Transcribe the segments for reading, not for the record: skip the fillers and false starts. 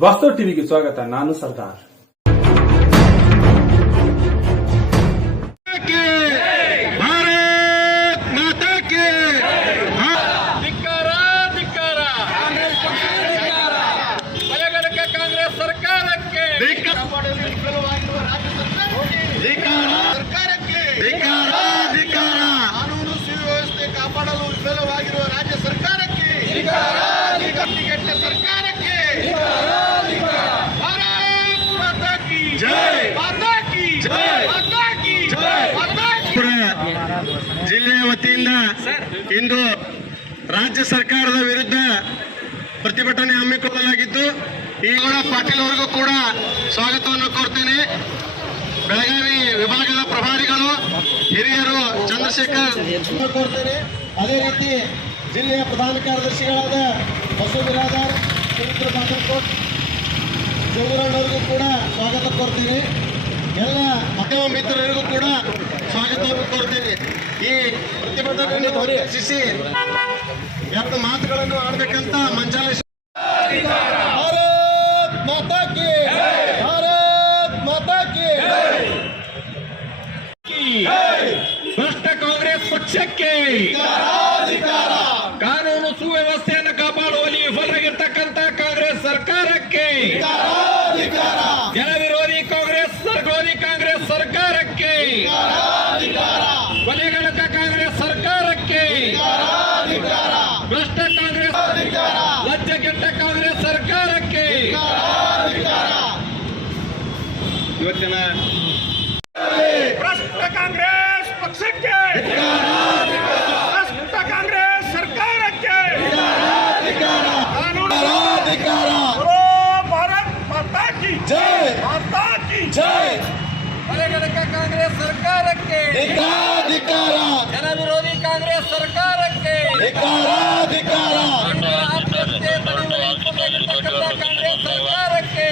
ವಾಸ್ತವ ಟಿವಿಗೆ ಸ್ವಾಗತ. ನಾನು ಸರ್ದಾರ್. ಕಾಂಗ್ರೆಸ್ ಸರ್ಕಾರಕ್ಕೆ ಕಾನೂನು ಸುವ್ಯವಸ್ಥೆ ಕಾಪಾಡಲು ವಿಫಲವಾಗಿರುವ ರಾಜ್ಯ ಸರ್ಕಾರಕ್ಕೆ ಸರ್ಕಾರಕ್ಕೆ ಜಿಲ್ಲೆಯ ವತಿಯಿಂದ ಇಂದು ರಾಜ್ಯ ಸರ್ಕಾರದ ವಿರುದ್ಧ ಪ್ರತಿಭಟನೆ ಹಮ್ಮಿಕೊಳ್ಳಲಾಗಿದ್ದು, ಈಗ ಪಾಟೀಲ್ ಅವರಿಗೂ ಕೂಡ ಸ್ವಾಗತವನ್ನು ಕೋರ್ತೇನೆ. ಬೆಳಗಾವಿ ವಿಭಾಗದ ಪ್ರಭಾರಿಗಳು ಹಿರಿಯರು ಚಂದ್ರಶೇಖರ್ ಕೋರ್ತೇನೆ. ಅದೇ ರೀತಿ ಜಿಲ್ಲೆಯ ಪ್ರಧಾನ ಕಾರ್ಯದರ್ಶಿಗಳಾದ ಬಸವ ಬಿರಾದಾರ್, ಸುರೇಂದ್ರ ಬಾಗಲಕೋಟ್, ಜೋಗುರಣ್ಣವರಿಗೂ ಕೂಡ ಸ್ವಾಗತ ಕೋರ್ತೇನೆ. ಎಲ್ಲ ಮಾಧ್ಯಮ ಮಿತ್ರರಿಗೂ ಕೂಡ ಸ್ವಾಗತವನ್ನು ಕೋರ್ತೇನೆ. ಈ ಪ್ರತಿಭಟನೆಯನ್ನು ಉದ್ದೇಶಿಸಿ ಎರಡು ಮಾತುಗಳನ್ನು ಆಡಬೇಕಂತ ಮಂಜಾಲೇಶ್ವರ. ಭಾರತ್ ಮಾತಾ ಕಿ, ಭಾರತ್ ಮಾತಾ ಕಿ. ಭ್ರಷ್ಟ ಕಾಂಗ್ರೆಸ್ ಪಕ್ಷಕ್ಕೆ ಕಾನೂನು ಸುವ್ಯವಸ್ಥೆಯನ್ನು ಕಾಪಾಡುವಲ್ಲಿ ವಿಫಲರಾಗಿರ್ತಕ್ಕಂಥ ಕಾಂಗ್ರೆಸ್ ಸರ್ಕಾರಕ್ಕೆ, ಜನ ವಿರೋಧಿ ಕಾಂಗ್ರೆಸ್ ಸರ್ಕಾರಕ್ಕೆ, ಕೊಲೆಗಡಕ ಕಾಂಗ್ರೆಸ್ ಸರ್ಕಾರಕ್ಕೆ, ಭ್ರಷ್ಟ ಕಾಂಗ್ರೆಸ್, ಲಜ್ಜೆಗೆಟ್ಟ ಕಾಂಗ್ರೆಸ್ ಸರ್ಕಾರಕ್ಕೆ ಇವತ್ತಿನ ಭ್ರಷ್ಟ ಕಾಂಗ್ರೆಸ್ ಪಕ್ಷಕ್ಕೆ, ಭ್ರಷ್ಟ ಕಾಂಗ್ರೆಸ್ ಸರ್ಕಾರಕ್ಕೆ ಭಾರತ್ ಮಾತಾ ಕಿ ಜೈ, ಮಾತಾ ಕಿ ಜೈ. ಕೊಲೆಗಡಕ ಕಾಂಗ್ರೆಸ್ ಸರ್ಕಾರಕ್ಕೆ ಜನ ವಿರೋಧಿ ಕಾಂಗ್ರೆಸ್ ಸರ್ಕಾರಕ್ಕೆ ಆತ್ಮಹತ್ಯೆ ತಡೆಯುವ ಕಾಂಗ್ರೆಸ್ ಸರ್ಕಾರಕ್ಕೆ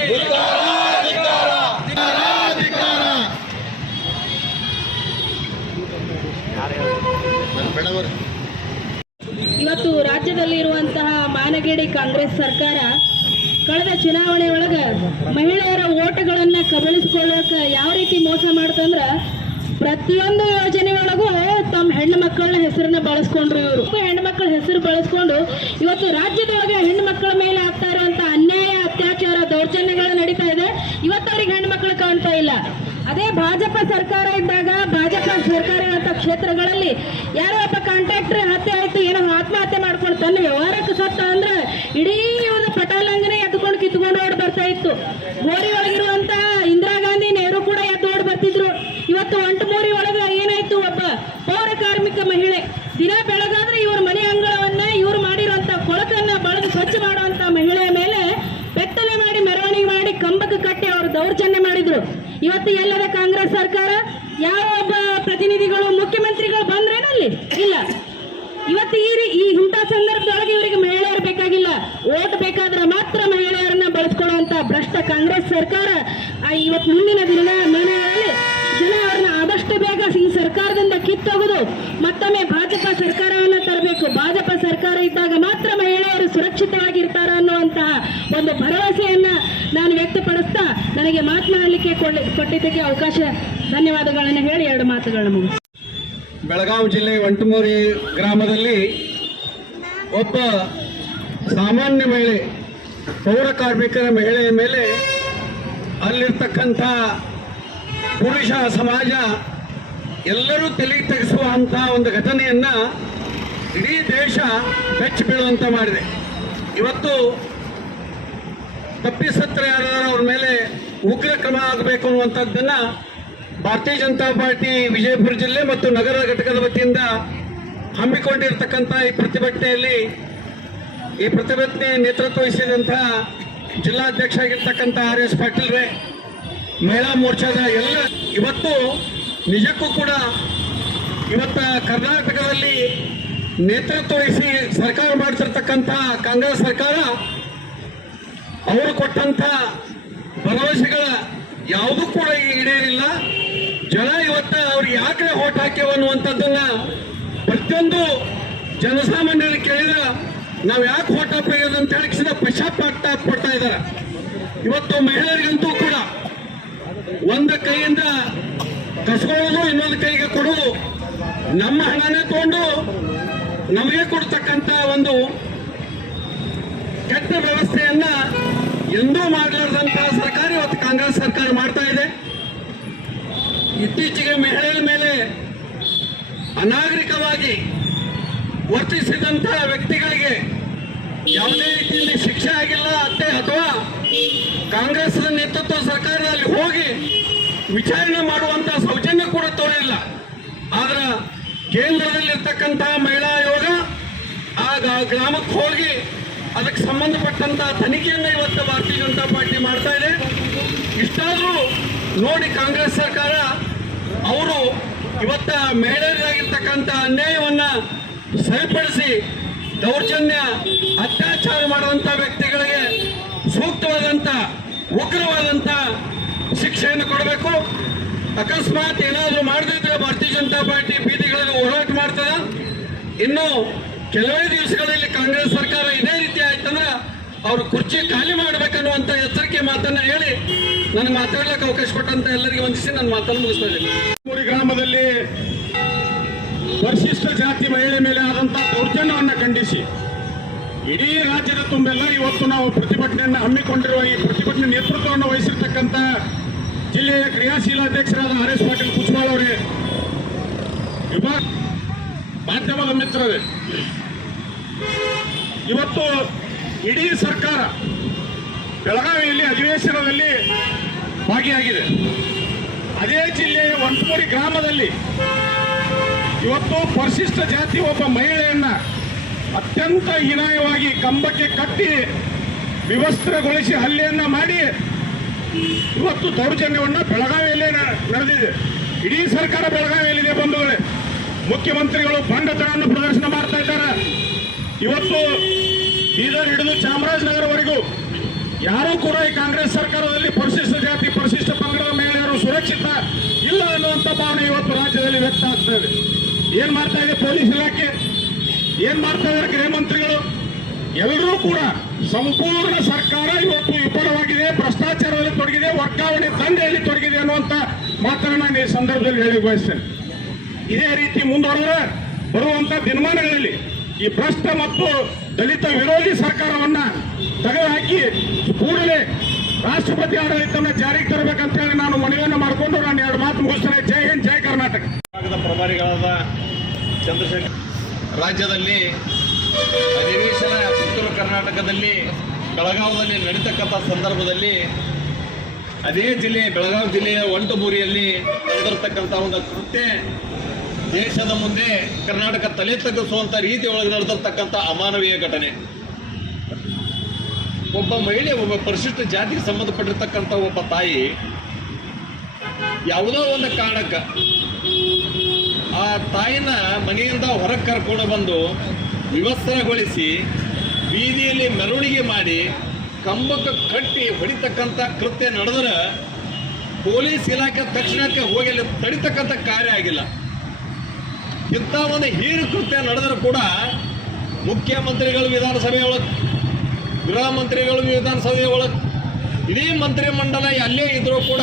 ಇವತ್ತು ರಾಜ್ಯದಲ್ಲಿರುವಂತಹ ಮಾನಗೇಡಿ ಕಾಂಗ್ರೆಸ್ ಸರ್ಕಾರ ಕಳೆದ ಚುನಾವಣೆ ಒಳಗ ಮಹಿಳೆಯರ ಓಟುಗಳನ್ನ ಕಬಳಿಸಿಕೊಳ್ಳೋಕೆ ಯಾವ ರೀತಿ ಮೋಸ ಮಾಡ್ತಂದ್ರ, ಪ್ರತಿಯೊಂದು ಯೋಜನೆ ಒಳಗೂ ತಮ್ಮ ಹೆಣ್ಣು ಮಕ್ಕಳ ಹೆಸರನ್ನ ಬಳಸ್ಕೊಂಡ್ರು. ಇವರು ಹೆಣ್ಣು ಮಕ್ಕಳ ಹೆಸರು ಬಳಸ್ಕೊಂಡು ಇವತ್ತು ರಾಜ್ಯದೊಳಗೆ ಹೆಣ್ಣು ಮಕ್ಕಳ ಮೇಲೆ ಆಗ್ತಾ ಇರುವಂತ ಅನ್ಯಾಯ, ಅತ್ಯಾಚಾರ, ದೌರ್ಜನ್ಯಗಳು ನಡೀತಾ ಇದೆ. ಇವತ್ತು ಅವ್ರಿಗೆ ಹೆಣ್ಣು ಮಕ್ಕಳು ಕಾಣ್ತಾ ಇಲ್ಲ. ಅದೇ ಭಾಜಪ ಸರ್ಕಾರ ಇದ್ದಾಗ ಭಾಜಪ ಸರ್ಕಾರ ಇರುವಂತ ಕ್ಷೇತ್ರಗಳಲ್ಲಿ ಯಾರೋ ಒಬ್ಬ ಕಾಂಟ್ರಾಕ್ಟರ್ ಹತ್ಯೆ ಆಯ್ತು, ಏನೋ ಆತ್ಮಹತ್ಯೆ ಮಾಡ್ಕೊಂಡು ತನ್ನ ವ್ಯವಹಾರಕ್ಕೆ ಸತ್ತ ಅಂದ್ರೆ ಇಡೀ ಪಟಾಲಂಗನೆ ಎದ್ದುಕೊಂಡು ಕಿತ್ಕೊಂಡು ಓಡ್ ಬರ್ತಾ ಇತ್ತು. ಗೋರಿ ಒಳಗಿರುವಂತ ಇಂದಿರಾ ಗಾಂಧಿ, ನೆಹರು ಕೂಡ ಎದ್ದು ಓಡ್ ಬರ್ತಿದ್ರು. ಇವತ್ತು ಒಂಟಮೂರಿ ಒಳಗ ಏನಾಯ್ತು, ಒಬ್ಬ ಪೌರ ಕಾರ್ಮಿಕ ಮಹಿಳೆ ದಿನ ಬೆಳಗಾದ್ರೆ ಇವ್ರ ಮನೆ ಅಂಗಳವನ್ನ ಇವ್ರು ಮಾಡಿರುವಂತ ಕೊಳಕನ್ನ ಬಳದು ಸ್ವಚ್ಛ ಮಾಡುವಂತ ಮಹಿಳೆಯ ಮೇಲೆ ಬೆತ್ತಲೆ ಮಾಡಿ ಮೆರವಣಿಗೆ ಮಾಡಿ ಕಂಬಕ್ಕೆ ಕಟ್ಟಿ ಅವರು ದೌರ್ಜನ್ಯ ಮಾಡಿದ್ರು. ಇವತ್ತು ಎಲ್ಲದ ಕಾಂಗ್ರೆಸ್ ಸರ್ಕಾರ, ಯಾವ ಒಬ್ಬ ಪ್ರತಿನಿಧಿಗಳು ಮುಖ್ಯಮಂತ್ರಿಗಳು ಬಂದ್ರೇನಲ್ಲಿ ಇಲ್ಲ. ಇವತ್ತು ಈ ಇಂಥ ಸಂದರ್ಭದೊಳಗೆ ಇವರಿಗೆ ಮಹಿಳೆಯರು ಬೇಕಾಗಿಲ್ಲ, ಓಟ್ ಬೇಕಾದ್ರೆ ಮಾತ್ರ ಮಹಿಳೆಯರನ್ನ ಬಳಸ್ಕೊಳ್ಳುವಂತ ಭ್ರಷ್ಟ ಕಾಂಗ್ರೆಸ್ ಸರ್ಕಾರ ಇವತ್ತು ಮುಂದಿನ ದಿನಗಳಲ್ಲಿ ಜನ ಅವ್ರನ್ನ ಆದಷ್ಟು ಬೇಗ ಈ ಸರ್ಕಾರದಿಂದ ಕಿತ್ತೋಗುದು, ಮತ್ತೊಮ್ಮೆ ಭಾಜಪ ಸರ್ಕಾರವನ್ನ ತರಬೇಕು. ಭಾಜಪ ಸರ್ಕಾರ ಇದ್ದಾಗ ಮಾತ್ರ ಮಹಿಳೆಯರು ಸುರಕ್ಷಿತವಾಗಿರ್ತಾರ ಅನ್ನುವಂತಹ ಒಂದು ಭರವಸೆಯನ್ನ ನಾನು ವ್ಯಕ್ತಪಡಿಸ್ತಾ ನನಗೆ ಮಾತನಾಡಲಿಕ್ಕೆ ಕೊಟ್ಟಿದ್ದಕ್ಕೆ ಅವಕಾಶ, ಧನ್ಯವಾದಗಳನ್ನು ಹೇಳಿ ಎರಡು ಮಾತುಗಳನ್ನು ಮುಗಿಸಿ. ಬೆಳಗಾವಿ ಜಿಲ್ಲೆ ಒಂಟಮೂರಿ ಗ್ರಾಮದಲ್ಲಿ ಒಬ್ಬ ಸಾಮಾನ್ಯ ಮಹಿಳೆ, ಪೌರ ಕಾರ್ಮಿಕರ ಮಹಿಳೆಯ ಮೇಲೆ ಅಲ್ಲಿರ್ತಕ್ಕಂಥ ಪುರುಷ ಸಮಾಜ ಎಲ್ಲರೂ ತಲೆ ತೆಗೆಸುವಂಥ ಒಂದು ಘಟನೆಯನ್ನ ಇಡೀ ದೇಶ ಬೆಚ್ಚಿ ಬೀಳುವಂತ ಮಾಡಿದೆ. ಇವತ್ತು ತಪ್ಪಿಸತ್ರ ಯಾರು ಅವ್ರ ಮೇಲೆ ಉಗ್ರ ಕ್ರಮ ಆಗಬೇಕು ಅನ್ನುವಂಥದ್ದನ್ನ ಭಾರತೀಯ ಜನತಾ ಪಾರ್ಟಿ ವಿಜಯಪುರ ಜಿಲ್ಲೆ ಮತ್ತು ನಗರ ಘಟಕದ ವತಿಯಿಂದ ಹಮ್ಮಿಕೊಂಡಿರ್ತಕ್ಕಂಥ ಈ ಪ್ರತಿಭಟನೆಯಲ್ಲಿ ಈ ಪ್ರತಿಭಟನೆ ನೇತೃತ್ವ ವಹಿಸಿದಂತಹ ಜಿಲ್ಲಾಧ್ಯಕ್ಷ ಆಗಿರ್ತಕ್ಕಂಥ RS ಪಾಟೀಲ್ ರೇ, ಮಹಿಳಾ ಮೋರ್ಚಾದ ಎಲ್ಲ, ಇವತ್ತು ನಿಜಕ್ಕೂ ಕೂಡ ಇವತ್ತು ಕರ್ನಾಟಕದಲ್ಲಿ ನೇತೃತ್ವ ವಹಿಸಿ ಸರ್ಕಾರ ಮಾಡ್ತಿರ್ತಕ್ಕಂಥ ಕಾಂಗ್ರೆಸ್ ಸರ್ಕಾರ ಅವರು ಕೊಟ್ಟಂತ ಭರವಸೆಗಳ ಯಾವುದೂ ಕೂಡ ಈಡೇರಿಲ್ಲ. ಜನ ಇವತ್ತು ಅವ್ರಿಗೆ ಯಾಕೆ ಓಟ್ ಹಾಕ್ಯವ ಅನ್ನುವಂಥದ್ದನ್ನ ಪ್ರತಿಯೊಂದು ಜನಸಾಮಾನ್ಯರು ಕೇಳಿದ್ರೆ ನಾವು ಯಾಕೆ ಓಟ್ ಹಾಕಿರೋದು ಅಂತ ಹೇಳಿ ಪಶ್ಚಾತ್ತಾಪ ಪಡ್ತಾ ಇದ್ದಾರೆ. ಇವತ್ತು ಮಹಿಳೆಯರಿಗಂತೂ ಕೂಡ ಒಂದು ಕೈಯಿಂದ ಕಸ್ಕೊಳ್ಳೋದು ಇನ್ನೊಂದು ಕೈಗೆ ಕೊಡೋದು, ನಮ್ಮ ಹಣನೇ ತಗೊಂಡು ನಮಗೆ ಕೊಡ್ತಕ್ಕಂತ ಒಂದು ಕೆಟ್ಟ ವ್ಯವಸ್ಥೆಯನ್ನ ಎಂದೂ ಮಾಡಲಾರದಂತ ಸರ್ಕಾರ ಇವತ್ತು ಕಾಂಗ್ರೆಸ್ ಸರ್ಕಾರ ಮಾಡ್ತಾ ಇದೆ. ಇತ್ತೀಚೆಗೆ ಮಹಿಳೆಯರ ಮೇಲೆ ಅನಾಗರಿಕವಾಗಿ ವರ್ತಿಸಿದಂತಹ ವ್ಯಕ್ತಿಗಳಿಗೆ ಯಾವುದೇ ರೀತಿಯಲ್ಲಿ ಶಿಕ್ಷೆ ಆಗಿಲ್ಲ ಅಥವಾ ಕಾಂಗ್ರೆಸ್ ನೇತೃತ್ವ ಸರ್ಕಾರದಲ್ಲಿ ಹೋಗಿ ವಿಚಾರಣೆ ಮಾಡುವಂತಹ ಸೌಜನ್ಯ ಕೂಡ ತೋರಿಲ್ಲ. ಆದ್ರೆ ಕೇಂದ್ರದಲ್ಲಿರ್ತಕ್ಕಂತಹ ಮಹಿಳಾ ಆಯೋಗ ಆ ಗ್ರಾಮಕ್ಕೆ ಹೋಗಿ ಅದಕ್ಕೆ ಸಂಬಂಧಪಟ್ಟಂತಹ ತನಿಖೆಯನ್ನ ಇವತ್ತು ಭಾರತೀಯ ಜನತಾ ಪಾರ್ಟಿ ಮಾಡ್ತಾ ಇದೆ. ಇಷ್ಟಾದ್ರೂ ನೋಡಿ ಕಾಂಗ್ರೆಸ್ ಸರ್ಕಾರ ಅವರು ಇವತ್ತ ಮಹಿಳೆಯರಾಗಿರ್ತಕ್ಕಂಥ ಅನ್ಯಾಯವನ್ನ ಸರಿಪಡಿಸಿ ದೌರ್ಜನ್ಯ ಅತ್ಯಾಚಾರ ಮಾಡುವಂತ ವ್ಯಕ್ತಿಗಳಿಗೆ ಸೂಕ್ತವಾದಂತ ಉಗ್ರವಾದಂತ ಶಿಕ್ಷೆಯನ್ನು ಕೊಡಬೇಕು. ಅಕಸ್ಮಾತ್ ಏನಾದರೂ ಮಾಡದಿದ್ರೆ ಭಾರತೀಯ ಜನತಾ ಪಾರ್ಟಿ ಬೀದಿಗಳಲ್ಲಿ ಹೋರಾಟ ಮಾಡ್ತದ. ಇನ್ನು ಕೆಲವೇ ದಿವಸಗಳಲ್ಲಿ ಕಾಂಗ್ರೆಸ್ ಸರ್ಕಾರ ಇದೇ ರೀತಿ ಆಯ್ತಂದ್ರೆ ಅವರು ಕುರ್ಚಿ ಖಾಲಿ ಮಾಡ್ಬೇಕನ್ನುವಂತ ಎಚ್ಚರಿಕೆ ಮಾತನ್ನ ಹೇಳಿ ನನಗೆ ಮಾತಾಡ್ಲಿಕ್ಕೆ ಅವಕಾಶ ಕೊಟ್ಟಂತ ಎಲ್ಲರಿಗೆ ವಂದಿಸಿ ನನ್ನ ಮಾತನ್ನು ಮುಗಿಸ್ತಾ ಇದ್ದೀನಿ. ಗ್ರಾಮದಲ್ಲಿ ಪರಿಶಿಷ್ಟ ಜಾತಿ ಮಹಿಳೆ ಮೇಲೆ ಆದಂತಹ ದೌರ್ಜನ್ಯವನ್ನು ಖಂಡಿಸಿ ಇಡೀ ರಾಜ್ಯದ ತುಂಬೆಲ್ಲ ಇವತ್ತು ನಾವು ಪ್ರತಿಭಟನೆಯನ್ನು ಹಮ್ಮಿಕೊಂಡಿರುವ ಈ ಪ್ರತಿಭಟನೆ ನೇತೃತ್ವವನ್ನು ವಹಿಸಿರ್ತಕ್ಕಂಥ ಜಿಲ್ಲೆಯ ಕ್ರಿಯಾಶೀಲ ಅಧ್ಯಕ್ಷರಾದ ಆರ್.ಎಸ್. ಪಾಟೀಲ್ ಕುಚ್ಮಾಳ್ ಅವರೇ, ವಿಭಾಗ ಮಾಧ್ಯಮದ ಮಿತ್ರರೇ, ಇವತ್ತು ಇಡೀ ಸರ್ಕಾರ ಬೆಳಗಾವಿಯಲ್ಲಿ ಅಧಿವೇಶನದಲ್ಲಿ ಭಾಗಿಯಾಗಿದೆ. ಅದೇ ಜಿಲ್ಲೆಯ ಒಂಟಮೂಡಿ ಗ್ರಾಮದಲ್ಲಿ ಇವತ್ತು ಪರಿಶಿಷ್ಟ ಜಾತಿ ಒಬ್ಬ ಮಹಿಳೆಯನ್ನ ಅತ್ಯಂತ ಹೀನಾಯವಾಗಿ ಕಂಬಕ್ಕೆ ಕಟ್ಟಿ ವಿವಸ್ತ್ರಗೊಳಿಸಿ ಹಲ್ಲೆಯನ್ನ ಮಾಡಿ ಇವತ್ತು ದೌರ್ಜನ್ಯವನ್ನ ಬೆಳಗಾವಿಯಲ್ಲೇ ನಡೆದಿದೆ. ಇಡೀ ಸರ್ಕಾರ ಬೆಳಗಾವಿಯಲ್ಲಿದೆ ಬಂಧುಗಳೇ. ಮುಖ್ಯಮಂತ್ರಿಗಳು ಬಂಡತನವನ್ನು ಪ್ರದರ್ಶನ ಮಾಡ್ತಾ ಇದ್ದಾರೆ. ಇವತ್ತು ಬೀದರ್ ಹಿಡಿದು ಚಾಮರಾಜನಗರವರೆಗೂ ಯಾರೂ ಕೂಡ ಈ ಕಾಂಗ್ರೆಸ್ ಸರ್ಕಾರದಲ್ಲಿ ಪರಿಶಿಷ್ಟ ಜಾತಿ ಪರಿಶಿಷ್ಟ ಪಂಗಡದ ಮಹಿಳೆಯರು ಸುರಕ್ಷಿತ ಇಲ್ಲ ಅನ್ನುವಂಥ ಭಾವನೆ ಇವತ್ತು ರಾಜ್ಯದಲ್ಲಿ ವ್ಯಕ್ತ ಆಗ್ತಾ ಇದೆ. ಏನ್ ಮಾಡ್ತಾ ಇದೆ ಪೊಲೀಸ್ ಇಲಾಖೆ, ಏನ್ ಮಾಡ್ತಾ ಇದ್ದಾರೆ ಗೃಹ ಮಂತ್ರಿಗಳು, ಎಲ್ಲರೂ ಕೂಡ ಸಂಪೂರ್ಣ ಸರ್ಕಾರ ಇವತ್ತು ವಿಫಲವಾಗಿದೆ, ಭ್ರಷ್ಟಾಚಾರದಲ್ಲಿ ತೊಡಗಿದೆ, ವರ್ಗಾವಣೆ ದಂಧೆಯಲ್ಲಿ ತೊಡಗಿದೆ ಅನ್ನುವಂಥ ಮಾತನ್ನು ನಾನು ಈ ಸಂದರ್ಭದಲ್ಲಿ ಹೇಳಿ ಬಯಸ್ತೇನೆ. ಇದೇ ರೀತಿ ಮುಂದುವರೆದರೆ ಬರುವಂತ ದಿನಮಾನಗಳಲ್ಲಿ ಈ ಭ್ರಷ್ಟ ಮತ್ತು ದಲಿತ ವಿರೋಧಿ ಸರ್ಕಾರವನ್ನ ತೆಗೆದುಹಾಕಿ ಕೂಡಲೇ ರಾಷ್ಟ್ರಪತಿ ಆಡಳಿತವನ್ನು ಜಾರಿಗೆ ತರಬೇಕಂತ ಹೇಳಿ ನಾನು ಮನವಿಯನ್ನು ಮಾಡಿಕೊಂಡು ನಾನು ಎರಡು ಮಾತು ಮುಗಿಸ್ತೇನೆ. ಜೈ ಹಿಂದ್, ಜೈ ಕರ್ನಾಟಕ. ಪ್ರಭಾರಿಗಳಾದ ಚಂದ್ರಶೇಖರ್, ರಾಜ್ಯದಲ್ಲಿ ಅಧಿವೇಶನ ಉತ್ತರ ಕರ್ನಾಟಕದಲ್ಲಿ ಬೆಳಗಾವಿಯಲ್ಲಿ ನಡೀತಕ್ಕಂಥ ಸಂದರ್ಭದಲ್ಲಿ ಅದೇ ಜಿಲ್ಲೆ ಬೆಳಗಾವಿ ಜಿಲ್ಲೆಯ ಒಂಟಮೂರಿಯಲ್ಲಿ ನಡೆದಿರ್ತಕ್ಕಂಥ ಒಂದು ಕೃತ್ಯ ದೇಶದ ಮುಂದೆ ಕರ್ನಾಟಕ ತಲೆ ತಗ್ಗಿಸುವಂಥ ರೀತಿ ಒಳಗೆ ನಡೆದಿರ್ತಕ್ಕಂಥ ಅಮಾನವೀಯ ಘಟನೆ. ಒಬ್ಬ ಮಹಿಳೆ, ಒಬ್ಬ ಪರಿಶಿಷ್ಟ ಜಾತಿಗೆ ಸಂಬಂಧಪಟ್ಟಿರ್ತಕ್ಕಂಥ ಒಬ್ಬ ತಾಯಿ ಯಾವುದೋ ಒಂದು ಕಾರಣಕ್ಕೆ ಆ ತಾಯಿನ ಮನೆಯಿಂದ ಹೊರಗೆ ಕರ್ಕೊಂಡು ಬಂದು ವಿವಸ್ತ್ರಗೊಳಿಸಿ ಬೀದಿಯಲ್ಲಿ ಮೆರವಣಿಗೆ ಮಾಡಿ ಕಂಬಕ್ಕೆ ಕಟ್ಟಿ ಹೊಡಿತಕ್ಕಂಥ ಕೃತ್ಯ ನಡೆದ್ರೆ ಪೊಲೀಸ್ ಇಲಾಖೆ ತಕ್ಷಣಕ್ಕೆ ಹೋಗಿ ಅಲ್ಲಿ ತಡಿತಕ್ಕಂಥ ಕಾರ್ಯ ಆಗಿಲ್ಲ. ಇಂಥ ಒಂದು ಹೀರು ಕೃತ್ಯ ನಡೆದರೂ ಕೂಡ ಮುಖ್ಯಮಂತ್ರಿಗಳು ವಿಧಾನಸಭೆ ಒಳಗೆ, ಗೃಹ ಮಂತ್ರಿಗಳು ವಿಧಾನಸಭೆ ಒಳಗೆ, ಇಡೀ ಮಂತ್ರಿಮಂಡಲ ಅಲ್ಲೇ ಇದ್ರೂ ಕೂಡ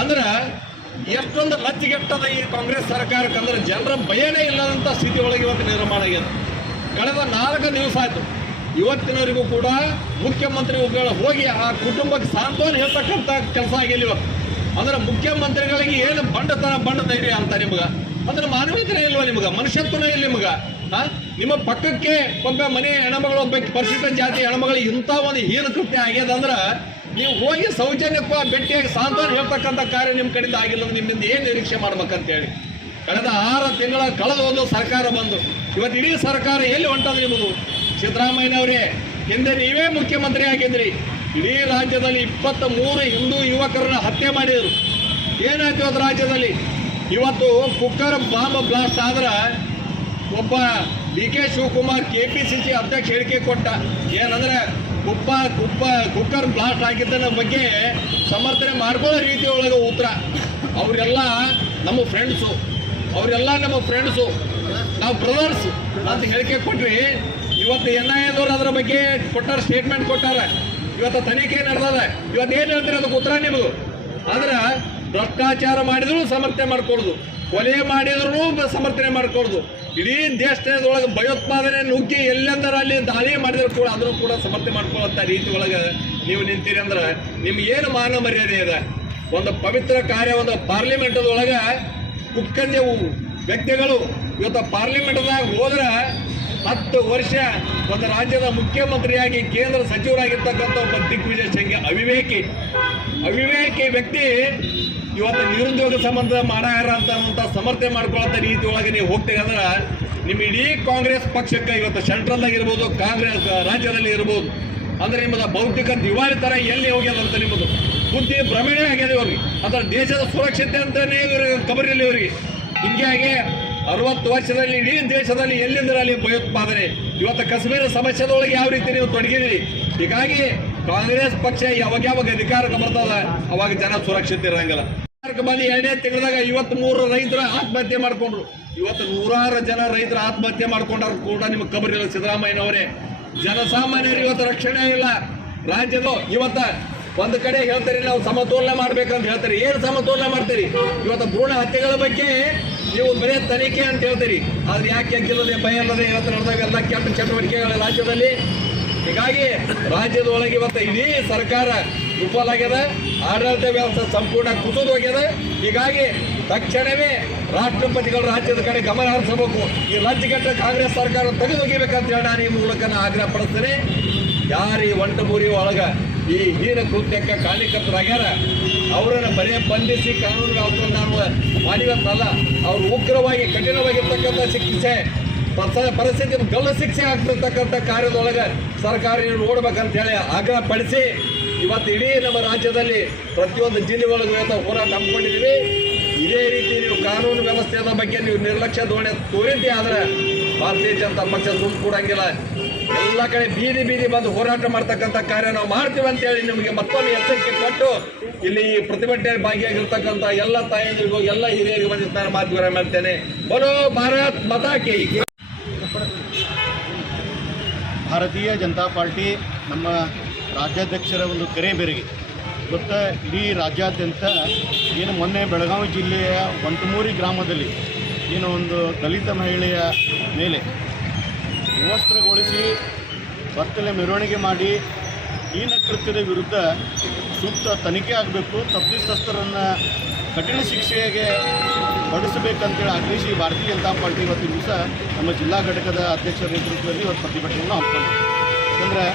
ಅಂದ್ರೆ ಎಷ್ಟೊಂದು ಲಜ್ಜೆಗೆಟ್ಟದ ಈ ಕಾಂಗ್ರೆಸ್ ಸರ್ಕಾರಕ್ಕೆ ಅಂದ್ರೆ ಜನರ ಭಯನೇ ಇಲ್ಲದಂಥ ಸ್ಥಿತಿ ಒಳಗೆ ಇವತ್ತು ನಿರ್ಮಾಣ ಆಗಿದೆ. ಕಳೆದ 4 ದಿವಸ ಆಯಿತು, ಇವತ್ತಿನವರೆಗೂ ಕೂಡ ಮುಖ್ಯಮಂತ್ರಿಗಳು ಹೋಗಿ ಆ ಕುಟುಂಬಕ್ಕೆ ಸಾಂತ್ವನ ಹೇಳ್ತಕ್ಕಂಥ ಕೆಲಸ ಆಗಿಲ್ಲ ಇವತ್ತು. ಅಂದ್ರೆ ಮುಖ್ಯಮಂತ್ರಿಗಳಿಗೆ ಏನು ಬಂಡ ಧೈರ್ಯ ಅಂತ ನಿಮ್ಗೆ, ಅಂದ್ರೆ ಮಾನವೀಯತೆ ಇಲ್ವ ನಿಮ್ಗೆ, ಮನುಷ್ಯತ್ವನೇ ಇಲ್ಲ ನಿಮ್ಗೆ. ನಿಮ್ಮ ಪಕ್ಕಕ್ಕೆ ಒಬ್ಬ ಮನೆ ಹೆಣ್ಮಗಳು, ಒಬ್ಬ ಪರಿಶಿಷ್ಟ ಜಾತಿ ಹೆಣ್ಮಗಳಿಗೆ ಇಂಥ ಒಂದು ಹೀನ ಕೃತ್ಯ ಆಗ್ಯದ ಅಂದ್ರೆ ನೀವು ಹೋಗಿ ಸೌಜನ್ಯಕ್ಕೂ ಭೇಟಿಯಾಗಿ ಸಾಂತ್ವನ ಹೇಳ್ತಕ್ಕಂಥ ಕಾರ್ಯ ನಿಮ್ಮ ಕಡೆಯಿಂದ ಆಗಿಲ್ಲ. ನಿಮ್ಮಿಂದ ಏನು ನಿರೀಕ್ಷೆ ಮಾಡ್ಬೇಕಂತ ಹೇಳಿ ಕಳೆದ 6 ತಿಂಗಳ ಕಳೆದ ಒಂದು ಸರ್ಕಾರ ಬಂದು ಇವತ್ತು ಇಡೀ ಸರ್ಕಾರ ಎಲ್ಲಿ ಹೊಂಟದ ನಿಮ್ಮದು? ಸಿದ್ದರಾಮಯ್ಯನವರೇ, ಹಿಂದೆ ನೀವೇ ಮುಖ್ಯಮಂತ್ರಿ ಆಗಿದ್ರಿ. ಇಡೀ ರಾಜ್ಯದಲ್ಲಿ 23 ಹಿಂದೂ ಯುವಕರನ್ನ ಹತ್ಯೆ ಮಾಡಿದರು. ಏನಾಯ್ತು ಇವತ್ತು ರಾಜ್ಯದಲ್ಲಿ? ಇವತ್ತು ಕುಕ್ಕರ್ ಬಾಂಬ್ ಬ್ಲಾಸ್ಟ್ ಆದ್ರೆ ಒಬ್ಬ ಡಿ.ಕೆ. ಶಿವಕುಮಾರ್ KPCC ಅಧ್ಯಕ್ಷ ಹೇಳಿಕೆ ಕೊಟ್ಟ. ಏನಂದ್ರೆ ಕುಕ್ಕರ್ ಬ್ಲಾಸ್ಟ್ ಆಗಿದ್ದನ್ನ ಬಗ್ಗೆ ಸಮರ್ಥನೆ ಮಾಡ್ಕೊಳ್ಳೋ ರೀತಿ ಒಳಗೆ ಉತ್ತರ. ಅವರೆಲ್ಲ ನಮ್ಮ ಫ್ರೆಂಡ್ಸು, ನಾವು ಬ್ರದರ್ಸ್ ಅಂತ ಹೇಳಿಕೆ ಕೊಟ್ರಿ. ಇವತ್ತು NIA ದವರು ಅದರ ಬಗ್ಗೆ ಸ್ಟೇಟ್ಮೆಂಟ್ ಕೊಟ್ಟಾರ. ಇವತ್ತು ತನಿಖೆ ನಡೆದದ. ಇವತ್ತು ಏನ್ ಹೇಳ್ತೀರಿ ಅದಕ್ಕೆ ಉತ್ತರ ನಿಮ್ದು. ಆದ್ರೆ ಭ್ರಷ್ಟಾಚಾರ ಮಾಡಿದ್ರು ಸಮರ್ಥನೆ ಮಾಡ್ಕೊಡುದು, ಕೊಲೆ ಮಾಡಿದ್ರು ಸಮರ್ಥನೆ ಮಾಡ್ಕೊಡುದು, ಇಡೀ ದೇಶದೊಳಗೆ ಭಯೋತ್ಪಾದನೆ ನುಗ್ಗಿ ಎಲ್ಲೆಂದರ ಅಲ್ಲಿ ದಾಳಿ ಮಾಡಿದ್ರು ಕೂಡ ಅದನ್ನು ಕೂಡ ಸಮರ್ಥನೆ ಮಾಡ್ಕೊಳ್ಳುವಂತ ರೀತಿ ಒಳಗೆ ನೀವು ನಿಂತೀರಿ ಅಂದ್ರೆ ನಿಮ್ಗೆ ಏನು ಮಾನ ಮರ್ಯಾದೆ ಇದೆ? ಒಂದು ಪವಿತ್ರ ಕಾರ್ಯ, ಒಂದು ಪಾರ್ಲಿಮೆಂಟದೊಳಗೆ ಕುಕ್ಕಂಜೆ ವ್ಯಕ್ತಿಗಳು ಇವತ್ತು ಪಾರ್ಲಿಮೆಂಟ್ದಾಗ ಹೋದ್ರೆ 10 ವರ್ಷ ಒಂದು ರಾಜ್ಯದ ಮುಖ್ಯಮಂತ್ರಿಯಾಗಿ ಕೇಂದ್ರ ಸಚಿವರಾಗಿರ್ತಕ್ಕಂಥ ಒಬ್ಬ ದಿಗ್ವಿಜಯ ಸಿಂಗ್ ಅವಿವೇಕಿ ವ್ಯಕ್ತಿ ಇವತ್ತು ನಿರುದ್ಯೋಗ ಸಂಬಂಧ ಮಾಡಾರ ಅಂತ ಸಮರ್ಥನೆ ಮಾಡ್ಕೊಳ್ಳೋ ರೀತಿ ಒಳಗೆ ನೀವು ಹೋಗ್ತೀರಿ ಅಂದ್ರೆ ನಿಮ್ಮ ಇಡೀ ಕಾಂಗ್ರೆಸ್ ಪಕ್ಷಕ್ಕೆ ಇವತ್ತು ಸೆಂಟ್ರಲ್ದಾಗ ಇರ್ಬೋದು, ಕಾಂಗ್ರೆಸ್ ರಾಜ್ಯದಲ್ಲಿ ಇರ್ಬೋದು, ಅಂದ್ರೆ ನಿಮ್ಮದ ಬೌದ್ಧಿಕ ದಿವಾಳಿ ತರ ಎಲ್ಲಿ ಹೋಗ್ಯದಂತ ನಿಮ್ಮದು ಬುದ್ಧಿ ಭ್ರಮಣೆ ಆಗ್ಯದ ಇವ್ರಿಗೆ. ಅಂದ್ರೆ ದೇಶದ ಸುರಕ್ಷತೆ ಅಂತಾನೆ ಇವ್ರಿಗೆ ಖಬರಿಲ್ಲ ಇವ್ರಿಗೆ. ಹಿಂಗಾಗಿ 60 ವರ್ಷದಲ್ಲಿ ಇಡೀ ದೇಶದಲ್ಲಿ ಎಲ್ಲಿಂದರಲ್ಲಿ ಭಯೋತ್ಪಾದನೆ, ಇವತ್ತು ಕಾಶ್ಮೀರ ಸಮಸ್ಯೆದೊಳಗೆ ಯಾವ ರೀತಿ ನೀವು ತೊಡಗಿದಿರಿ. ಹೀಗಾಗಿ ಕಾಂಗ್ರೆಸ್ ಪಕ್ಷ ಯಾವಾಗ ಅಧಿಕಾರಕ್ಕೆ ಬರ್ತದ ಅವಾಗ ಜನ ಸುರಕ್ಷತೆ ಇರಂಗಿಲ್ಲ. ಬಂದು 2ನೇ ತಿಂಗಳದಾಗ 53 ರೈತರ ಆತ್ಮಹತ್ಯೆ ಮಾಡ್ಕೊಂಡ್ರು. ಇವತ್ತು 100 ಜನ ರೈತರ ಆತ್ಮಹತ್ಯೆ ಮಾಡ್ಕೊಂಡಾರ ಕೂಡ ನಿಮ್ಗೆ ಖಬರಿಲ್ಲ ಸಿದ್ದರಾಮಯ್ಯನವರೇ. ಜನಸಾಮಾನ್ಯರು ಇವತ್ತು ರಕ್ಷಣೆ ಇಲ್ಲ. ರಾಜ್ಯದ ಇವತ್ತ ಒಂದು ಕಡೆ ಹೇಳ್ತಾರೆ ನಾವು ಸಮತೋಲನ ಮಾಡ್ಬೇಕಂತ ಹೇಳ್ತಾರೆ. ಏನು ಸಮತೋಲನ ಮಾಡ್ತೀರಿ? ಇವತ್ತು ಭ್ರೂಣ ಹತ್ಯೆಗಳ ಬಗ್ಗೆ ನೀವು ಬರೇ ತನಿಖೆ ಅಂತ ಹೇಳ್ತೀರಿ, ಆದ್ರೆ ಯಾಕೆ ಗೆಲ್ಲದೆ ಭಯ ಇಲ್ಲದೆ ಇವತ್ತು ನಡೆದಾಗೆಲ್ಲ ಕೆಟ್ಟ ಚಟುವಟಿಕೆಗಳ ರಾಜ್ಯದಲ್ಲಿ. ಹೀಗಾಗಿ ರಾಜ್ಯದೊಳಗೆ ಇವತ್ತು ಇಡೀ ಸರ್ಕಾರ ವಿಫಲ ಆಗ್ಯದ, ಆಡಳಿತ ವ್ಯವಸ್ಥೆ ಸಂಪೂರ್ಣ ಕುಸಿದು ಹೋಗ್ಯದ. ಹೀಗಾಗಿ ತಕ್ಷಣವೇ ರಾಷ್ಟ್ರಪತಿಗಳು ರಾಜ್ಯದ ಕಡೆ ಗಮನ ಹರಿಸಬೇಕು. ಈ ರಾಜ್ಯಘಟ್ಟ ಕಾಂಗ್ರೆಸ್ ಸರ್ಕಾರ ತೆಗೆದೊಗಿಬೇಕಂತ ಹೇಳಿ ನಾನು ಈ ಮೂಲಕ ಆಗ್ರಹ ಪಡಿಸ್ತೇನೆ. ಯಾರು ಈ ಒಂಟಮೂರಿ ಒಳಗ ಈ ಹೀನ ಕೃತ್ಯಕ್ಕೆ ಕಾರಣಕರ್ತರಾಗ್ಯಾರ ಅವರನ್ನ ಬರೇ ಬಂಧಿಸಿ ಕಾನೂನು ವ್ಯವಸ್ಥೆ ನಾವು ಮಾಡಿವತ್ತಲ್ಲ, ಅವ್ರು ಉಗ್ರವಾಗಿ ಕಠಿಣವಾಗಿರ್ತಕ್ಕಂಥ ಶಿಕ್ಷೆ ಪರಿಸ್ಥಿತಿ ಗಲ್ಲ ಶಿಕ್ಷೆ ಆಗ್ತಿರ್ತಕ್ಕಂಥ ಕಾರ್ಯದೊಳಗೆ ಸರ್ಕಾರ ನೋಡ್ಬೇಕಂತ ಹೇಳಿ ಆಗ್ರಹ ಪಡಿಸಿ ಇವತ್ತು ಇಡೀ ನಮ್ಮ ರಾಜ್ಯದಲ್ಲಿ ಪ್ರತಿಯೊಂದು ಜಿಲ್ಲೆ ಒಳಗೆ ಇವತ್ತು ಹೋರಾಟ ಹಮ್ಮಿಕೊಂಡಿದ್ದೀವಿ. ಇದೇ ರೀತಿ ನೀವು ಕಾನೂನು ವ್ಯವಸ್ಥೆಯ ಬಗ್ಗೆ ನೀವು ನಿರ್ಲಕ್ಷ್ಯ ಧೋರಣೆ ತೋರಿದ್ದೆ ಆದ್ರೆ ಭಾರತೀಯ ಜನತಾ ಪಕ್ಷ ಸುಮ್ ಕೊಡಂಗಿಲ್ಲ. ಎಲ್ಲ ಕಡೆ ಬೀದಿ ಬಂದು ಹೋರಾಟ ಮಾಡ್ತಕ್ಕಂಥ ಕಾರ್ಯ ನಾವು ಮಾಡ್ತೀವಿ ಅಂತೇಳಿ ನಿಮಗೆ ಮತ್ತೊಮ್ಮೆ ಎಚ್ಚರಿಕೆ ಕೊಟ್ಟು ಇಲ್ಲಿ ಈ ಪ್ರತಿಭಟನೆ ಭಾಗಿಯಾಗಿರ್ತಕ್ಕಂಥ ಎಲ್ಲ ತಾಯಂದಿರಿಗೂ ಎಲ್ಲ ಹಿರಿಯರಿಗೂ ಬಂದು ನಾನು ಮಾತುಕತೆ ಮಾಡ್ತೇನೆ. ಬೋಲೋ ಭಾರತ್ ಮಾತಾ ಕಿ. ಭಾರತೀಯ ಜನತಾ ಪಾರ್ಟಿ ನಮ್ಮ ರಾಜ್ಯಾಧ್ಯಕ್ಷರ ಒಂದು ಕರೆ ಮೇರೆಗೆ ಇವತ್ತು ಇಡೀ ರಾಜ್ಯಾದ್ಯಂತ ಏನು ಮೊನ್ನೆ ಬೆಳಗಾವಿ ಜಿಲ್ಲೆಯ ಒಂಟಮೂರಿ ಗ್ರಾಮದಲ್ಲಿ ಏನು ಒಂದು ದಲಿತ ಮಹಿಳೆಯ ಮೇಲೆ ವಿವಸ್ತ್ರಗೊಳಿಸಿ ಬರ್ತಲೆ ಮೆರವಣಿಗೆ ಮಾಡಿ ಹೀನ ಕೃತ್ಯದ ವಿರುದ್ಧ ಸೂಕ್ತ ತನಿಖೆ ಆಗಬೇಕು, ತಪ್ಪಿತಸ್ಥರನ್ನು ಕಠಿಣ ಶಿಕ್ಷೆಗೆ ಪಡಿಸಬೇಕಂತೇಳಿ ಆಗ್ರಹಿಸಿ ಭಾರತೀಯ ಜನತಾ ಪಾರ್ಟಿ ಇವತ್ತಿನ ದಿವಸ ನಮ್ಮ ಜಿಲ್ಲಾ ಘಟಕದ ಅಧ್ಯಕ್ಷರ ನೇತೃತ್ವದಲ್ಲಿ ಇವತ್ತು ಪ್ರತಿಭಟನೆಯನ್ನು ಹಮ್ಮಿಕೊಂಡಿದೆ. ಯಾಕಂದರೆ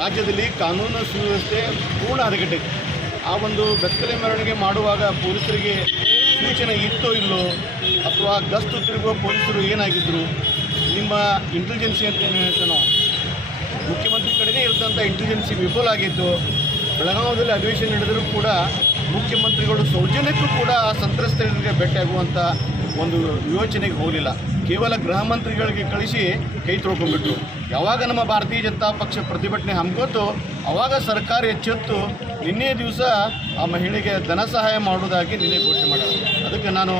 ರಾಜ್ಯದಲ್ಲಿ ಕಾನೂನು ಸುವ್ಯವಸ್ಥೆ ಪೂರ್ಣ ಹದಗೆಟ್ಟಿದೆ. ಆ ಒಂದು ಬೆತ್ತಲೆ ಮೆರವಣಿಗೆ ಮಾಡುವಾಗ ಪೊಲೀಸರಿಗೆ ಸೂಚನೆ ಇತ್ತೋ ಇಲ್ಲೋ, ಅಥವಾ ಗಸ್ತು ತಿರುಗುವ ಪೊಲೀಸರು ಏನಾಗಿದ್ದರು, ನಿಮ್ಮ ಇಂಟೆಲಿಜೆನ್ಸಿ ಅಂತ ಏನು ಹೇಳ್ತೇವೆ ನಾವು, ಮುಖ್ಯಮಂತ್ರಿ ಕಡೆನೇ ಇರ್ತಂಥ ಇಂಟೆಲಿಜೆನ್ಸಿ ವಿಫಲ ಆಗಿತ್ತು. ಬೆಳಗಾವಿಯಲ್ಲಿ ಅಧಿವೇಶನ ನಡೆದರೂ ಕೂಡ ಮುಖ್ಯಮಂತ್ರಿಗಳು ಸೌಜನ್ಯಕ್ಕೂ ಕೂಡ ಸಂತ್ರಸ್ತರಿಗೆ ಭೇಟಿಯಾಗುವಂಥ ಒಂದು ಯೋಚನೆಗೆ ಹೋಗಲಿಲ್ಲ. ಕೇವಲ ಗೃಹ ಮಂತ್ರಿಗಳಿಗೆ ಕಳಿಸಿ ಕೈ ತೊಳ್ಕೊಂಡ್ಬಿಟ್ರು. ಯಾವಾಗ ನಮ್ಮ ಭಾರತೀಯ ಜನತಾ ಪಕ್ಷ ಪ್ರತಿಭಟನೆ ಹಮ್ಮಿಕೊತ್ತು ಆವಾಗ ಸರ್ಕಾರ ಎಚ್ಚೆತ್ತು ನಿನ್ನೆ ದಿವಸ ಆ ಮಹಿಳೆಗೆ ಧನ ಸಹಾಯ ಮಾಡುವುದಾಗಿ ನಿನ್ನೆ ಘೋಷಣೆ ಮಾಡಿದ್ರು. ಅದಕ್ಕೆ ನಾನು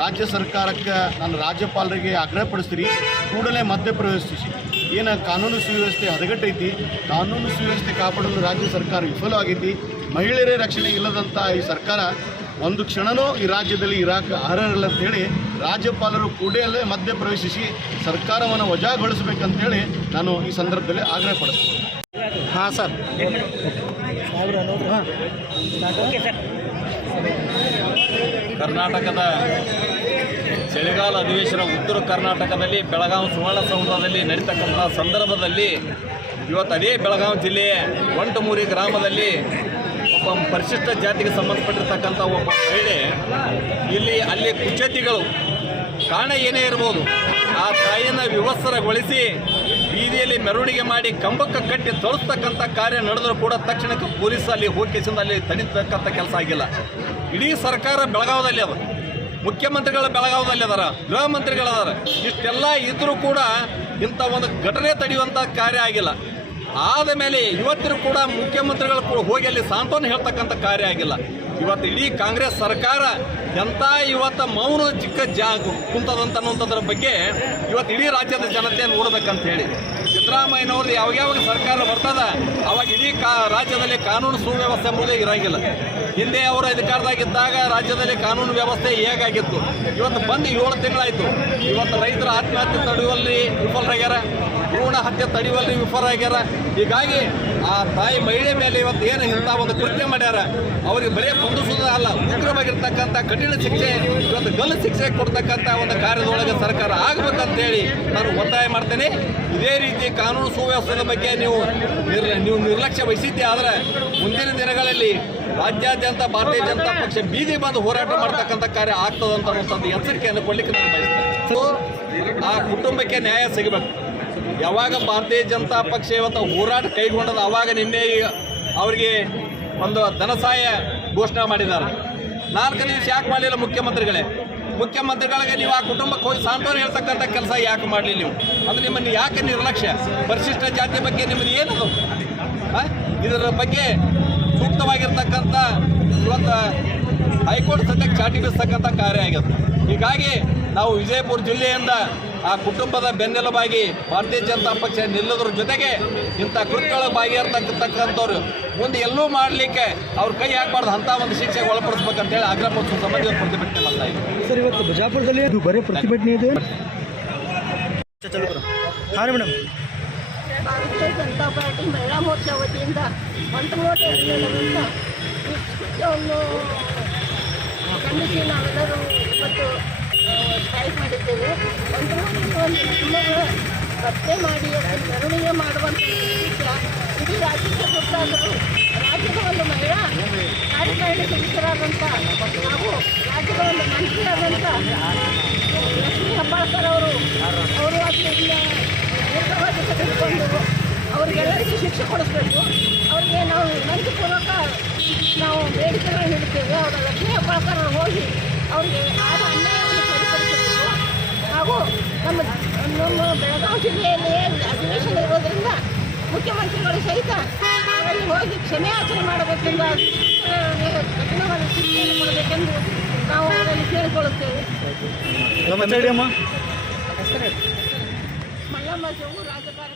ರಾಜ್ಯ ಸರ್ಕಾರಕ್ಕೆ ನಾನು ರಾಜ್ಯಪಾಲರಿಗೆ ಆಗ್ರಹಪಡಿಸ್ತೀನಿ, ಕೂಡಲೇ ಮಧ್ಯಪ್ರವೇಶಿಸಿ ಏನು ಕಾನೂನು ಸುವ್ಯವಸ್ಥೆ ಹದಗೆಟ್ಟೈತಿ, ಕಾನೂನು ಸುವ್ಯವಸ್ಥೆ ಕಾಪಾಡಲು ರಾಜ್ಯ ಸರ್ಕಾರ ವಿಫಲವಾಗೈತಿ. ಮಹಿಳೆಯರೇ ರಕ್ಷಣೆ ಇಲ್ಲದಂಥ ಈ ಸರ್ಕಾರ ಒಂದು ಕ್ಷಣನೂ ಈ ರಾಜ್ಯದಲ್ಲಿ ಇರಾಕ ಅರ್ಹರಲ್ಲ ಅಂತೇಳಿ ರಾಜ್ಯಪಾಲರು ಕೂಡಲೇ ಮಧ್ಯಪ್ರವೇಶಿಸಿ ಸರ್ಕಾರವನ್ನು ವಜಾಗೊಳಿಸಬೇಕಂತೇಳಿ ನಾನು ಈ ಸಂದರ್ಭದಲ್ಲಿ ಆಗ್ರಹ ಪಡಿಸ್ತೀನಿ. ಹಾಂ ಸರ್. ಕರ್ನಾಟಕದ ಚಳಿಗಾಲ ಅಧಿವೇಶನ ಉತ್ತರ ಕರ್ನಾಟಕದಲ್ಲಿ ಬೆಳಗಾವಿ ಸುವರ್ಣಸೌಧದಲ್ಲಿ ನಡೀತಕ್ಕಂಥ ಸಂದರ್ಭದಲ್ಲಿ ಇವತ್ತು ಅದೇ ಬೆಳಗಾವಿ ಜಿಲ್ಲೆಯ ಒಂಟಮೂರಿ ಗ್ರಾಮದಲ್ಲಿ ಒಬ್ಬ ಪರಿಶಿಷ್ಟ ಜಾತಿಗೆ ಸಂಬಂಧಪಟ್ಟಿರ್ತಕ್ಕಂಥ ಒಬ್ಬ ಮಹಿಳೆ ಅಲ್ಲಿ ಕುಚತಿಗಳು ಕಾರಣ ಏನೇ ಇರ್ಬೋದು ಆ ತಾಯಿಯನ್ನು ವಿವಸ್ತ್ರಗೊಳಿಸಿ ಬೀದಿಯಲ್ಲಿ ಮೆರವಣಿಗೆ ಮಾಡಿ ಕಂಬಕ್ಕೆ ಕಟ್ಟಿ ತಳಿಸ್ತಕ್ಕಂಥ ಕಾರ್ಯ ನಡೆದರೂ ಕೂಡ ತಕ್ಷಣಕ್ಕೆ ಪೊಲೀಸ್ ಅಲ್ಲಿ ಹೋಗಿಸಿಂದ ಅಲ್ಲಿ ತಡಿತಕ್ಕಂಥ ಕೆಲಸ ಆಗಿಲ್ಲ. ಇಡೀ ಸರ್ಕಾರ ಬೆಳಗಾವದಲ್ಲಿ ಅದ, ಮುಖ್ಯಮಂತ್ರಿಗಳ ಬೆಳಗಾವದಲ್ಲಿ ಅದಾರ, ಗೃಹ ಮಂತ್ರಿಗಳದಾರ, ಇಷ್ಟೆಲ್ಲ ಇದ್ರೂ ಕೂಡ ಇಂಥ ಒಂದು ಘಟನೆ ತಡೆಯುವಂಥ ಕಾರ್ಯ ಆಗಿಲ್ಲ. ಆದ ಮೇಲೆ ಇವತ್ತಿಗೂ ಕೂಡ ಮುಖ್ಯಮಂತ್ರಿಗಳು ಕೂಡ ಹೋಗಿ ಅಲ್ಲಿ ಸಾಂತ್ವನ ಹೇಳ್ತಕ್ಕಂಥ ಕಾರ್ಯ ಆಗಿಲ್ಲ. ಇವತ್ತು ಇಡೀ ಕಾಂಗ್ರೆಸ್ ಸರ್ಕಾರ ಎಂಥ ಇವತ್ತು ಮೌನ ಚಿಕ್ಕ ಕುಂತದಂತ ಅನ್ನುವಂಥದ್ರ ಬಗ್ಗೆ ಇವತ್ತು ಇಡೀ ರಾಜ್ಯದ ಜನತೆ ನೋಡ್ಬೇಕಂತ ಹೇಳಿ ಸಿದ್ದರಾಮಯ್ಯನವ್ರದ್ದು ಯಾವಾಗ ಸರ್ಕಾರ ಬರ್ತದ ಅವಾಗ ಇಡೀ ರಾಜ್ಯದಲ್ಲಿ ಕಾನೂನು ಸುವ್ಯವಸ್ಥೆ ಎಂಬುದೇ ಇರಂಗಿಲ್ಲ. ಹಿಂದೆ ಅವರು ಅಧಿಕಾರದಾಗಿದ್ದಾಗ ರಾಜ್ಯದಲ್ಲಿ ಕಾನೂನು ವ್ಯವಸ್ಥೆ ಹೇಗಾಗಿತ್ತು, ಇವತ್ತು ಬಂದು 7 ತಿಂಗಳಾಯಿತು. ಇವತ್ತು ರೈತರ ಆತ್ಮಹತ್ಯೆ ತಡೆಯುವಲ್ಲಿ ವಿಫಲರಾಗ್ಯಾರ, ಭ್ರೂಣ ಹತ್ಯೆ ತಡೆಯುವಲ್ಲಿ ವಿಫಲರಾಗ್ಯಾರ. ಹೀಗಾಗಿ ಆ ತಾಯಿ ಮಹಿಳೆ ಮೇಲೆ ಇವತ್ತು ಏನು ಇಂಥ ಒಂದು ಕೃತ್ಯ ಮಾಡ್ಯಾರ ಅವ್ರಿಗೆ ಬರೀ ಬಂಧಿಸೋದು ಅಲ್ಲ, ಉಗ್ರವಾಗಿರ್ತಕ್ಕಂಥ ಕಠಿಣ ಶಿಕ್ಷೆ, ಇವತ್ತು ಗಲ್ಲು ಶಿಕ್ಷೆ ಕೊಡ್ತಕ್ಕಂಥ ಒಂದು ಕಾರ್ಯದೊಳಗೆ ಸರ್ಕಾರ ಆಗಬೇಕಂತೇಳಿ ನಾನು ಒತ್ತಾಯ ಮಾಡ್ತೇನೆ. ಇದೇ ರೀತಿ ಕಾನೂನು ಸುವ್ಯವಸ್ಥೆಯ ಬಗ್ಗೆ ನೀವು ನಿರ್ಲಕ್ಷ್ಯ ವಹಿಸಿದ್ದೆ ಆದರೆ ಮುಂದಿನ ದಿನಗಳಲ್ಲಿ ರಾಜ್ಯಾದ್ಯಂತ ಭಾರತೀಯ ಜನತಾ ಪಕ್ಷ ಬೀದಿ ಬಂದು ಹೋರಾಟ ಮಾಡ್ತಕ್ಕಂಥ ಕಾರ್ಯ ಆಗ್ತದಂತ ಅನ್ನೋಂಥದ್ದು ಎಚ್ಚರಿಕೆಯನ್ನು ಕೊಡಲಿಕ್ಕೆ ನಾನು ಬಯಸ್ತೇನೆ. ಆ ಕುಟುಂಬಕ್ಕೆ ನ್ಯಾಯ ಸಿಗಬೇಕು. ಯಾವಾಗ ಭಾರತೀಯ ಜನತಾ ಪಕ್ಷ ಇವತ್ತು ಹೋರಾಟ ಕೈಗೊಂಡದ ಆವಾಗ ನಿನ್ನೆ ಅವರಿಗೆ ಒಂದು ಧನಸಹಾಯ ಘೋಷಣೆ ಮಾಡಿದ್ದಾರೆ. 4 ದಿವಸ ಯಾಕೆ ಮಾಡಲಿಲ್ಲ ಮುಖ್ಯಮಂತ್ರಿಗಳಿಗೆ ನೀವು ಆ ಕುಟುಂಬಕ್ಕೆ ಹೋಗಿ ಸಾಂತ್ವನ ಹೇಳ್ತಕ್ಕಂಥ ಕೆಲಸ ಯಾಕೆ ಮಾಡಲಿಲ್ಲ ನೀವು? ಅಂದರೆ ನಿಮ್ಮನ್ನು ಯಾಕೆ ನಿರ್ಲಕ್ಷ್ಯ? ಪರಿಶಿಷ್ಟ ಜಾತಿ ಬಗ್ಗೆ ನಿಮ್ಮದು ಏನದು? ಇದರ ಬಗ್ಗೆ ಸೂಕ್ತವಾಗಿರ್ತಕ್ಕಂಥ ಇವತ್ತು ಹೈಕೋರ್ಟ್ ಸದ್ಯಕ್ಕೆ ಚಾಟಿ ಬೀಸ್ತಕ್ಕಂಥ ಕಾರ್ಯ ಆಗಿದೆ. ಹೀಗಾಗಿ ನಾವು ವಿಜಯಪುರ ಜಿಲ್ಲೆಯಿಂದ ಆ ಕುಟುಂಬದ ಬೆನ್ನೆಲುಬಾಗಿ ಭಾರತೀಯ ಜನತಾ ಪಕ್ಷ ನಿಲ್ಲೋದ್ರ ಜೊತೆಗೆ ಇಂಥ ಕೃತ್ಯೊಳಗೆ ಭಾಗಿಯಾಗಿರ್ತಕ್ಕಂಥವ್ರು ಮುಂದೆ ಎಲ್ಲೂ ಮಾಡಲಿಕ್ಕೆ ಅವ್ರ ಕೈ ಹಾಕಬಾರ್ದು, ಅಂಥ ಒಂದು ಶಿಕ್ಷೆಗೆ ಒಳಪಡಿಸ್ಬೇಕಂತೇಳಿ ಆಗ್ರಹಪಡಿಸುವ ಸಂಬಂಧ ಪ್ರತಿಭಟನೆ ಮಾಡ್ತಾ ಇದ್ದೀವಿ. ಸರ್, ಇವತ್ತು ಬಿಜಾಪುರದಲ್ಲಿ ಇದು ಬರೀ ಪ್ರತಿಭಟನೆ ಇದೆ. ಹಾಂ ರೀ ಮೇಡಮ್. ಭಾರತೀಯ ಜನತಾ ಪಾರ್ಟಿ ಮಹಿಳಾ ಮೋರ್ಚಾ ವತಿಯಿಂದ ಮಂತ್ರಿಮೋಟೆಯನ್ನು ಖಂಡಿಸಿ ನಾವೆಲ್ಲರೂ ಇವತ್ತು ಸ್ಟ್ರೈಕ್ ಮಾಡಿದ್ದೇವೆ. ಒಂದು ಕುಟುಂಬಗಳ ಪತ್ತೆ ಮಾಡಿ ಅದನ್ನು ಮೆರವಣಿಗೆ ಮಾಡುವಂಥ ಇಡೀ ರಾಜ್ಯಕ್ಕೆ ಗೊತ್ತಾದರೂ ರಾಜ್ಯದ ಒಂದು ಮಹಿಳಾ ಕಾರ್ಯಕಾರಿಣಿ ಸದಸ್ಯರಾದಂಥ ಹಾಗೂ ರಾಜ್ಯದ ಒಂದು ಮಂತ್ರಿಯಾದಂಥ ಲಕ್ಷ್ಮೀ ಹೆಬ್ಬಾಳ್ಕರ್ ಅವರು ಅದನ್ನ ನೇರವಾಗಿ ತೆಗೆದುಕೊಂಡು ಅವರಿಗೆಲ್ಲರಿಗೂ ಶಿಕ್ಷೆ ಕೊಡಿಸ್ಬೇಕು. ಅವರಿಗೆ ನಾವು ವಿನಂತಿಪೂರ್ವಕ ನಾವು ಬೇಡಿಕೆಗಳನ್ನು ನೀಡುತ್ತೇವೆ. ಅವರ ಲಕ್ಷ್ಮೀ ಹೆಬ್ಬಾಳ್ಕರ್ ಹೋಗಿ ಅವರಿಗೆ ಆದ ಅನ್ಯಾಯವನ್ನು ಸರಿಪಡಿಸಬೇಕು. ಹಾಗೂ ನಮ್ಮ ಬೆಳಗಾವಿ ಜಿಲ್ಲೆಯಲ್ಲಿ ಅಧಿವೇಶನ ಇರೋದರಿಂದ ಮುಖ್ಯಮಂತ್ರಿಗಳು ಸಹಿತ ಅವರಲ್ಲಿ ಹೋಗಿ ಕ್ಷಮೆ ಯಾಚನೆ ಮಾಡಬೇಕೆಂದು ಕಠಿಣವಾದ ಶಿಕ್ಷೆಯನ್ನು ಕೊಡಬೇಕೆಂದು ನಾವು ಅವರಲ್ಲಿ ಕೇಳಿಕೊಳ್ಳುತ್ತೇವೆ. ಮಲ್ಲಮ್ಮ ಜವು ರಾಜಕಾರಣ